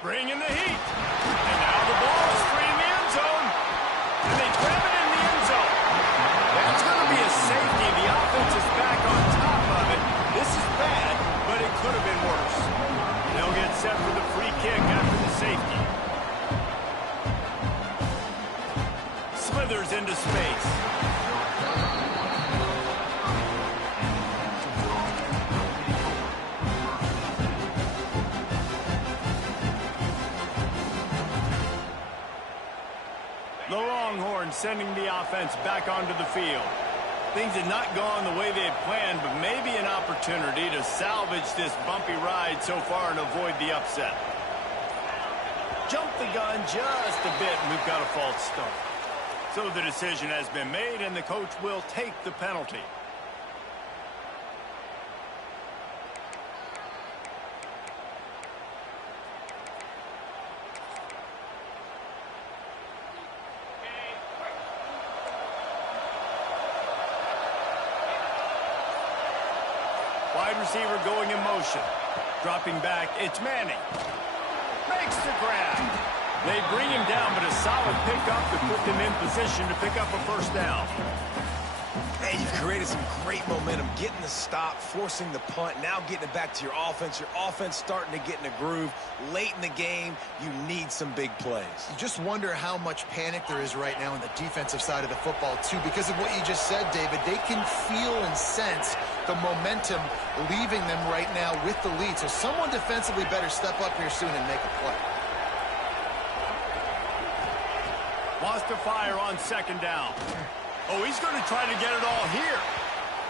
Bring in the heat. And now the ball is free in the end zone. And they grab it in the end zone. That's going to be a safety. The offense is back on top of it. This is bad, but it could have been worse. They'll get set for the free kick after the safety. Slithers into space. The Longhorns sending the offense back onto the field. Things had not gone the way they had planned, but maybe an opportunity to salvage this bumpy ride so far and avoid the upset. Jump the gun just a bit, and we've got a false start. So the decision has been made, and the coach will take the penalty. Wide receiver going in motion. Dropping back, it's Manning. Makes the grab. They bring him down, but a solid pickup to put them in position to pick up a first down. Hey, you've created some great momentum, getting the stop, forcing the punt, now getting it back to your offense. Your offense starting to get in a groove. Late in the game, you need some big plays. You just wonder how much panic there is right now on the defensive side of the football, too, because of what you just said, David. They can feel and sense the momentum leaving them right now with the lead. So someone defensively better step up here soon and make a play. Wants to fire on second down. Oh, he's going to try to get it all here.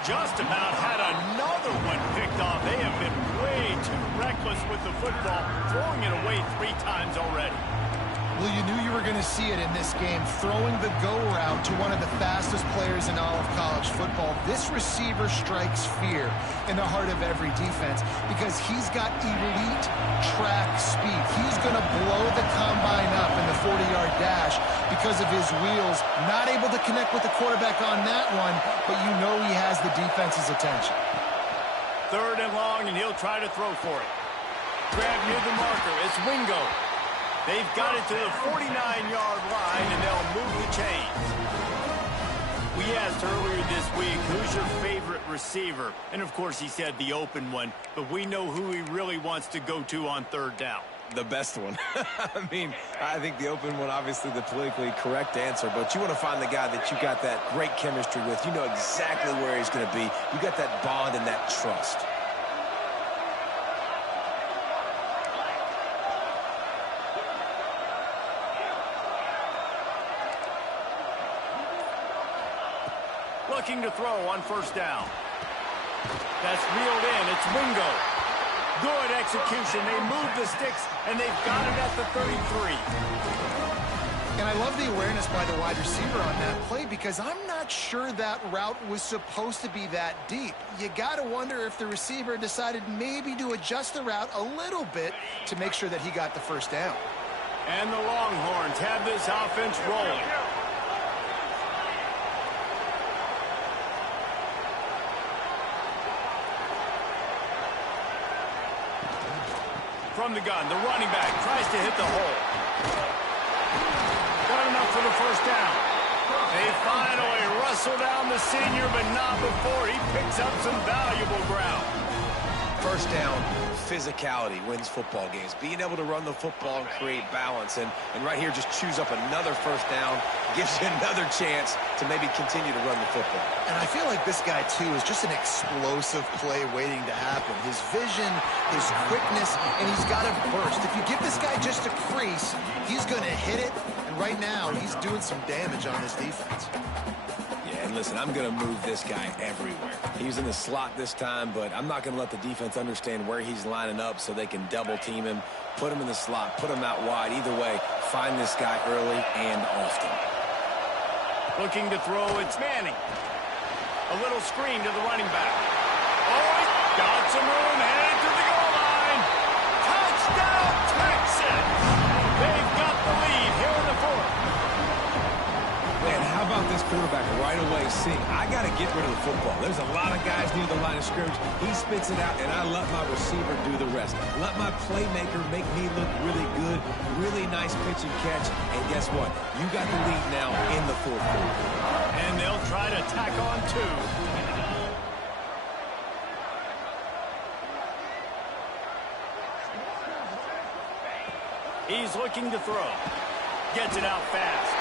Just about had another one picked off. They have been way too reckless with the football, throwing it away 3 times already. Well, you knew you were going to see it in this game, throwing the go route to one of the fastest players in all of college football. This receiver strikes fear in the heart of every defense because he's got elite track speed. He's going to blow the combine up in the 40-yard dash because of his wheels. Not able to connect with the quarterback on that one, but you know he has the defense's attention. 3rd and long, and he'll try to throw for it. Grab near the marker. It's Wingo. They've got it to the 49-yard line, and they'll move the chains. We asked earlier this week, who's your favorite receiver? And, of course, he said the open one, but we know who he really wants to go to on 3rd down. The best one. I mean, I think the open one, obviously the politically correct answer, but you want to find the guy that you got that great chemistry with. You know exactly where he's going to be. You got that bond and that trust. Looking to throw on 1st down. That's reeled in. It's Wingo. Good execution. They move the sticks, and they've got it at the 33. And I love the awareness by the wide receiver on that play because I'm not sure that route was supposed to be that deep. You got to wonder if the receiver decided maybe to adjust the route a little bit to make sure that he got the 1st down. And the Longhorns have this offense rolling. From the gun, the running back tries to hit the hole. Got enough for the first down. They finally wrestle down the senior, but not before he picks up some valuable ground. First down, physicality wins football games. Being able to run the football and create balance. And right here, just choose up another first down, gives you another chance to maybe continue to run the football. And I feel like this guy, too, is just an explosive play waiting to happen. His vision, his quickness, and he's got a burst. If you give this guy just a crease, he's going to hit it. And right now, he's doing some damage on his defense. And listen, I'm going to move this guy everywhere. He's in the slot this time, but I'm not going to let the defense understand where he's lining up so they can double team him, put him in the slot, put him out wide. Either way, find this guy early and often. Looking to throw, it's Manning. A little screen to the running back. Oh, he's got some room, headed to the goal line. Touchdown, Texans! They've got the lead here in the fourth. Man, how about this quarterback right away seeing, I got to get rid of the football. There's a lot of guys near the line of scrimmage. He spits it out, and I let my receiver do the rest. Let my playmaker make me look really good. Really nice pitch and catch. And guess what? You got the lead now in the fourth quarter. And they'll try to tack on two. He's looking to throw. Gets it out fast.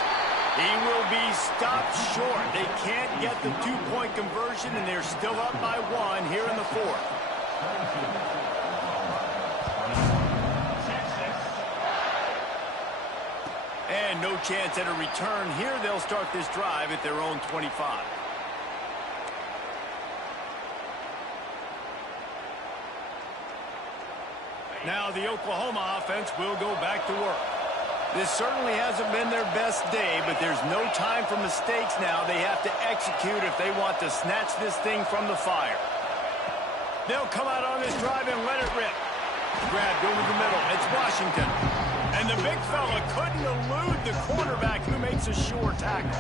He will be stopped short. They can't get the two-point conversion, and they're still up by one here in the fourth. And no chance at a return here. They'll start this drive at their own 25. Now the Oklahoma offense will go back to work. This certainly hasn't been their best day, but there's no time for mistakes now. They have to execute if they want to snatch this thing from the fire. They'll come out on this drive and let it rip. Grabbed over the middle. It's Washington. And the big fella couldn't elude the cornerback who makes a sure tackle.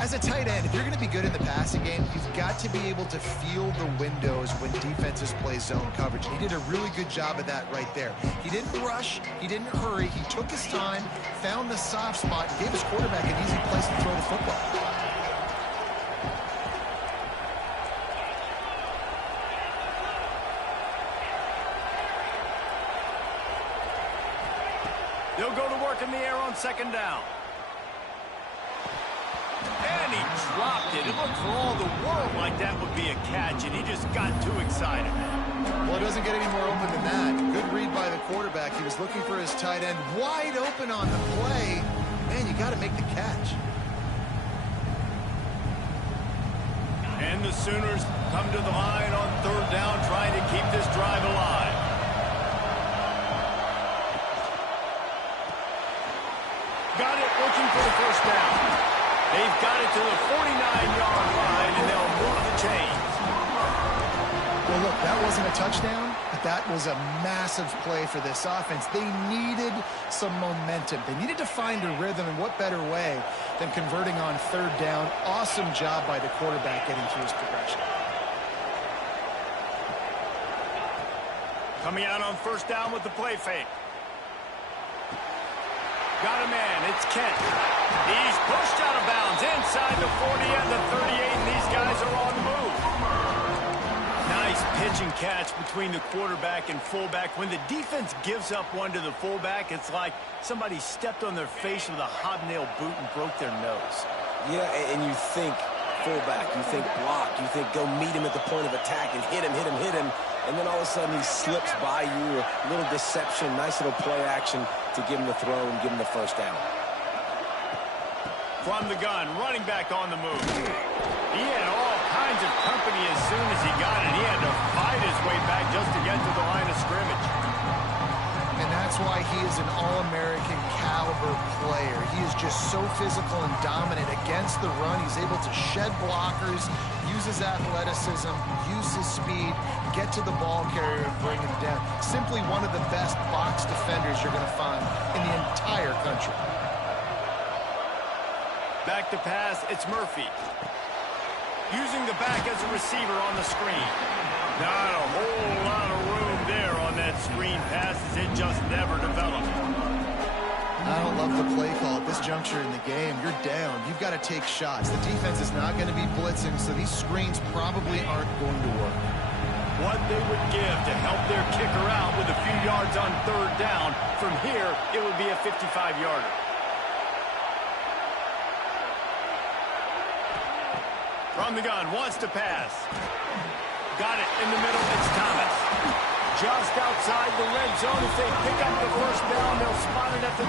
As a tight end, if you're going to be good in the passing game, you've got to be able to feel the windows when defenses play zone coverage. He did a really good job of that right there. He didn't rush. He didn't hurry. He took his time, found the soft spot, and gave his quarterback an easy place to throw the football. They'll go to work in the air on second down. And he dropped it. It looked for all the world like that would be a catch, and he just got too excited. Well, it doesn't get any more open than that. Good read by the quarterback. He was looking for his tight end wide open on the play. Man, you got to make the catch. And the Sooners come to the line on third down, trying to keep this drive alive. Got it, looking for the first down. They've got it to the 49-yard line, and they'll move the chains. Well, look, that wasn't a touchdown, but that was a massive play for this offense. They needed some momentum. They needed to find a rhythm, and what better way than converting on third down. Awesome job by the quarterback getting through his progression. Coming out on first down with the play fake. Got a man, it's Kent. He's pushed out of bounds inside the 40 and the 38, and these guys are on the move. Nice pitch and catch between the quarterback and fullback. When the defense gives up one to the fullback, it's like somebody stepped on their face with a hobnail boot and broke their nose. Yeah, and you think fullback, you think block, you think go meet him at the point of attack and hit him, and then all of a sudden he slips by you, a little deception, nice little play action to give him the throw and give him the first down. From the gun, running back on the move. He had all kinds of company as soon as he got it. He had to fight his way back just to get to the line of scrimmage. And that's why he is an All-American caliber player. He is just so physical and dominant against the run. He's able to shed blockers, use his athleticism, use his speed, get to the ball carrier and bring him down. Simply one of the best box defenders you're going to find in the entire country. Back to pass, it's Murphy. Using the back as a receiver on the screen. Not a whole lot of room there on that That screen passes, it just never developed. I don't love the play call at this juncture in the game. You're down. You've got to take shots. The defense is not going to be blitzing, so these screens probably aren't going to work. What they would give to help their kicker out with a few yards on third down. From here, it would be a 55-yarder. From the gun, wants to pass. Got it in the middle, it's Thomas. Just outside the red zone. If they pick up the first down, they'll spot it at the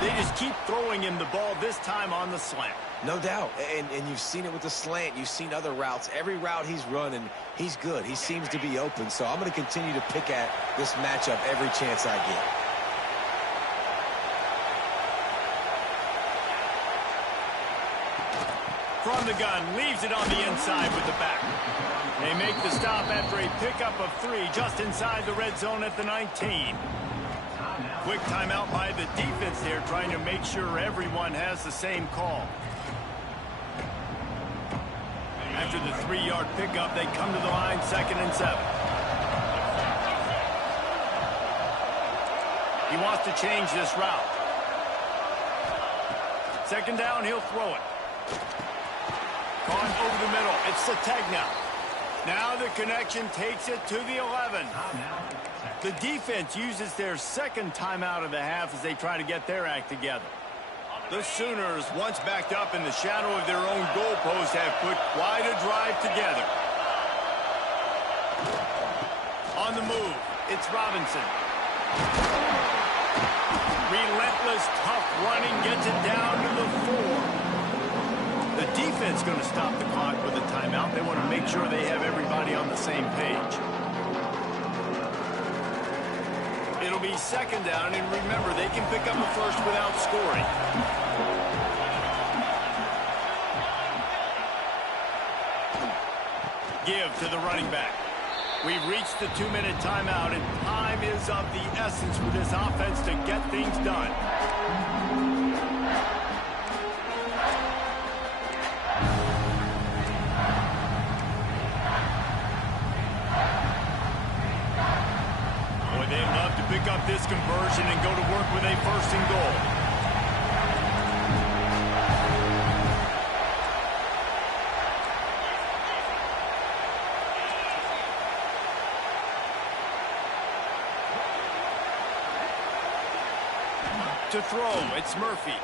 22. They just keep throwing him the ball, this time on the slant. No doubt, and you've seen it with the slant. You've seen other routes. Every route he's running, he's good. He seems to be open, so I'm going to continue to pick at this matchup every chance I get. From the gun, leaves it on the inside with the back. They make the stop after a pickup of 3 just inside the red zone at the 19. Quick timeout by the defense here, trying to make sure everyone has the same call. After the 3-yard pickup, they come to the line, 2nd and 7. He wants to change this route. 2nd down, he'll throw it. Gone over the middle. It's Sategna. Now the connection takes it to the 11. The defense uses their 2nd timeout of the half as they try to get their act together. The Sooners, once backed up in the shadow of their own goalpost, have put quite a drive together. On the move, it's Robinson. Relentless, tough running, gets it down to the 4. The defense going to stop the clock with a timeout. They want to make sure they have everybody on the same page. It'll be 2nd down, and remember, they can pick up a first without scoring. Give to the running back. We've reached the 2-minute timeout, and time is of the essence for this offense to get things done. They'd love to pick up this conversion and go to work with a 1st and goal. To throw, it's Murphy.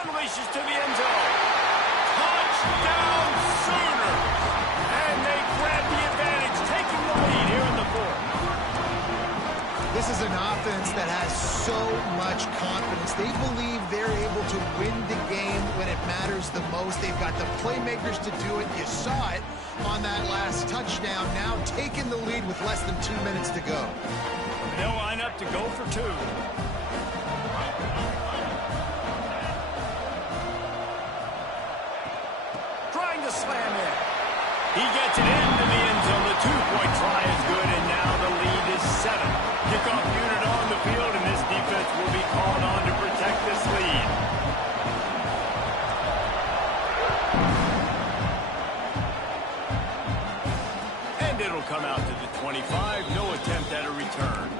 Unleashes to the end zone. Touchdown Sooners! And they grab the advantage, taking the lead here in the 4th. This is an offense that has so much confidence. They believe they're able to win the game when it matters the most. They've got the playmakers to do it. You saw it on that last touchdown. Now taking the lead with less than 2 minutes to go. They'll line up to go for 2. Trying to slam in. He gets it into the end zone. The 2-point try is good, and now the lead is 7. Kickoff unit on the field, and this defense will be called on to protect this lead. And it'll come out to the 25. No attempt at a return.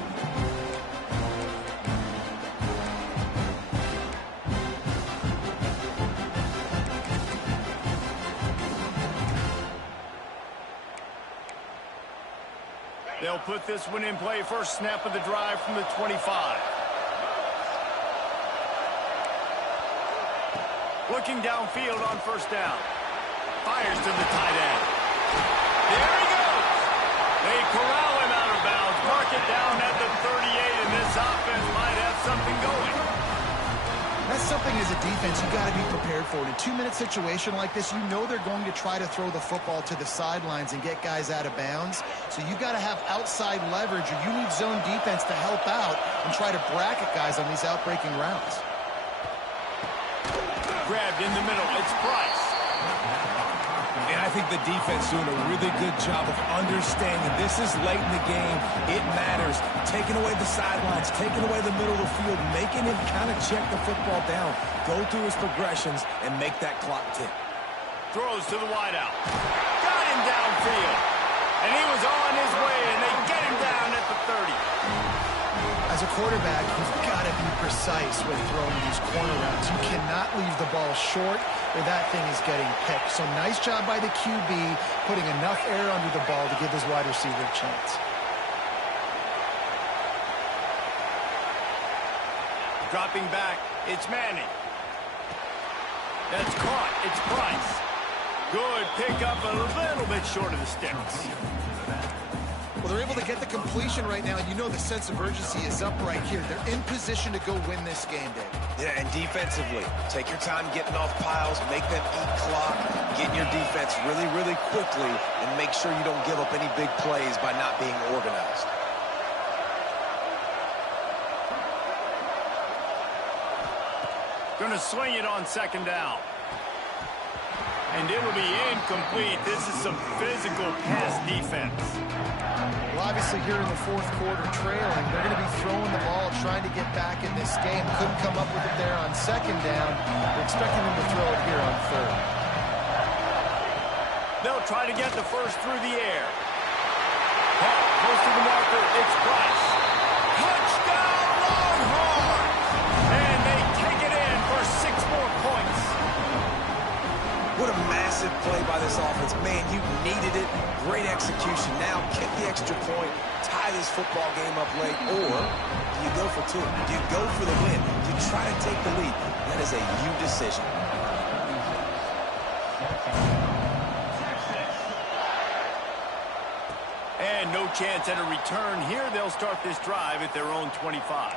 They'll put this one in play. First snap of the drive from the 25. Looking downfield on 1st down. Fires to the tight end. There he goes. They corral him out of bounds. Mark it down at the 38, and this offense might have something going. That's something as a defense you got to be prepared for. In a 2-minute situation like this, you know they're going to try to throw the football to the sidelines and get guys out of bounds. So you got to have outside leverage, or you need zone defense to help out and try to bracket guys on these outbreaking routes. Grabbed in the middle. It's Price. And I think the defense doing a really good job of understanding this is late in the game. It matters. Taking away the sidelines, taking away the middle of the field, making him kind of check the football down, go through his progressions, and make that clock tick. Throws to the wideout. Got him downfield. And he was on his way, and they get him down at the 30. As a quarterback, you've got to be precise with throwing these corner routes. You cannot leave the ball short or that thing is getting picked. So nice job by the QB putting enough air under the ball to give his wide receiver a chance. Dropping back, it's Manning. That's caught, it's Price. Good pickup, a little bit short of the sticks. Well, they're able to get the completion right now, and you know the sense of urgency is up right here. They're in position to go win this game, Dave. Yeah, and defensively, take your time getting off piles, make them eat clock, get in your defense really, really quickly, and make sure you don't give up any big plays by not being organized. Gonna swing it on second down. And it'll be incomplete. This is some physical pass defense. Well, obviously here in the fourth quarter trailing, they're going to be throwing the ball, trying to get back in this game. Couldn't come up with it there on second down. We're expecting them to throw it here on third. They'll try to get the first through the air. Close to the marker, it's Price. Touchdown, Longhorns! And they take it in for 6 more points. What a massive play by this offense. Man, you needed it. Great execution. Now kick the extra point, tie this football game up late, or do you go for 2? Do you go for the win? Do you try to take the lead? That is a you decision. And no chance at a return here. They'll start this drive at their own 25.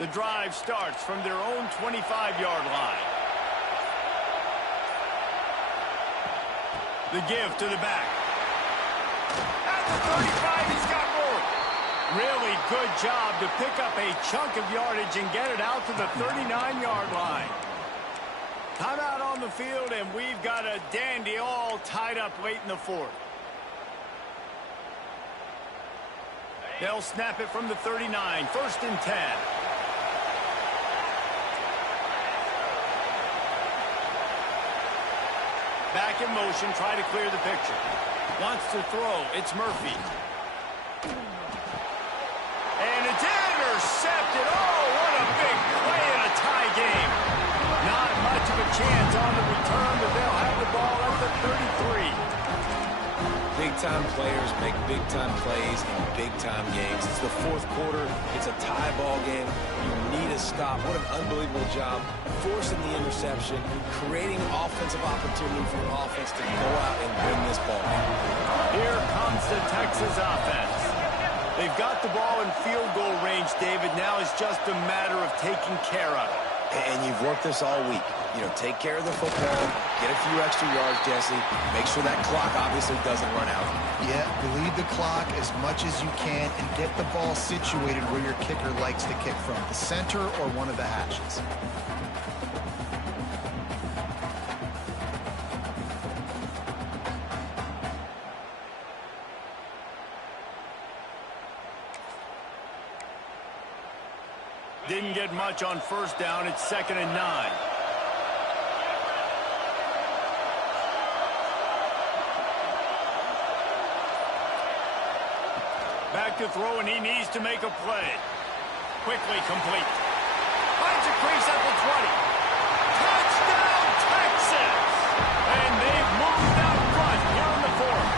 The drive starts from their own 25-yard line. The give to the back. At the 35, he's got room. Really good job to pick up a chunk of yardage and get it out to the 39-yard line. Timeout on the field, and we've got a dandy all tied up late in the fourth. They'll snap it from the 39, 1st and 10. Back in motion, try to clear the picture. Wants to throw, it's Murphy. And it's intercepted. Oh, what a big play in a tie game. Not much of a chance on the return, but they'll have the ball at the 33. Big-time players make big-time plays in big-time games. It's the fourth quarter. It's a tie ball game. You need a stop. What an unbelievable job forcing the interception, creating offensive opportunity for your offense to go out and win this ball game. Here comes the Texas offense. They've got the ball in field goal range, David. Now it's just a matter of taking care of it. And you've worked this all week. You know, take care of the football, get a few extra yards, Jesse. Make sure that clock obviously doesn't run out. Yeah, bleed the clock as much as you can and get the ball situated where your kicker likes to kick from, the center or one of the hashes. Didn't get much on first down. It's 2nd and 9. Back to throw, and he needs to make a play. Quickly complete. Finds a crease at the 20. Touchdown, Texas! And they've moved out front here in the fourth.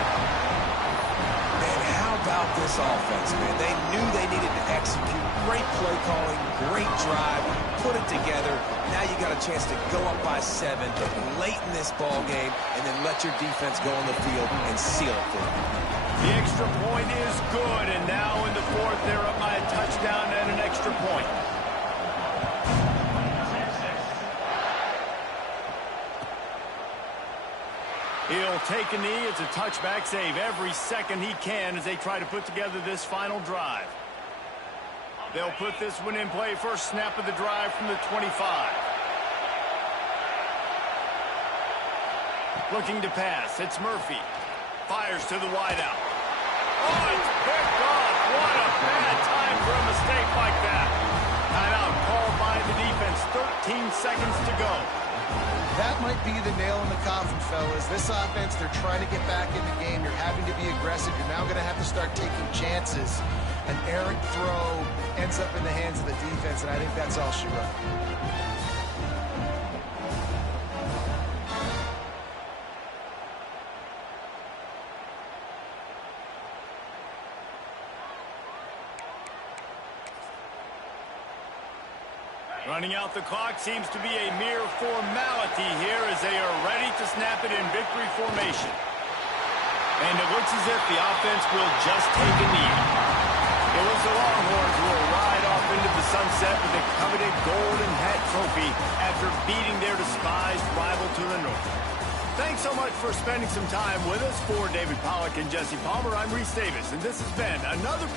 Man, how about this offense, man? They knew they needed to execute. Great play calling, great drive, put it together. Now you got a chance to go up by 7 late in this ball game and then let your defense go on the field and seal it for them. The extra point is good, and now in the fourth, they're up by a touchdown and an extra point. He'll take a knee. It's a touchback save every second he can as they try to put together this final drive. They'll put this one in play. First snap of the drive from the 25. Looking to pass. It's Murphy. Fires to the wideout. Oh, it's picked off. What a bad time for a mistake like that. Timeout called by the defense. 13 seconds to go. That might be the nail in the coffin, fellas. This offense, they're trying to get back in the game. You're having to be aggressive. You're now going to have to start taking chances. An errant throw ends up in the hands of the defense, and I think that's all she wrote. Running out the clock seems to be a mere formality here as they are ready to snap it in victory formation. And it looks as if the offense will just take a knee. It was the Longhorns who will ride off into the sunset with the coveted Golden Hat Trophy after beating their despised rival to the north. Thanks so much for spending some time with us. For David Pollack and Jesse Palmer, I'm Reese Davis, and this has been another presentation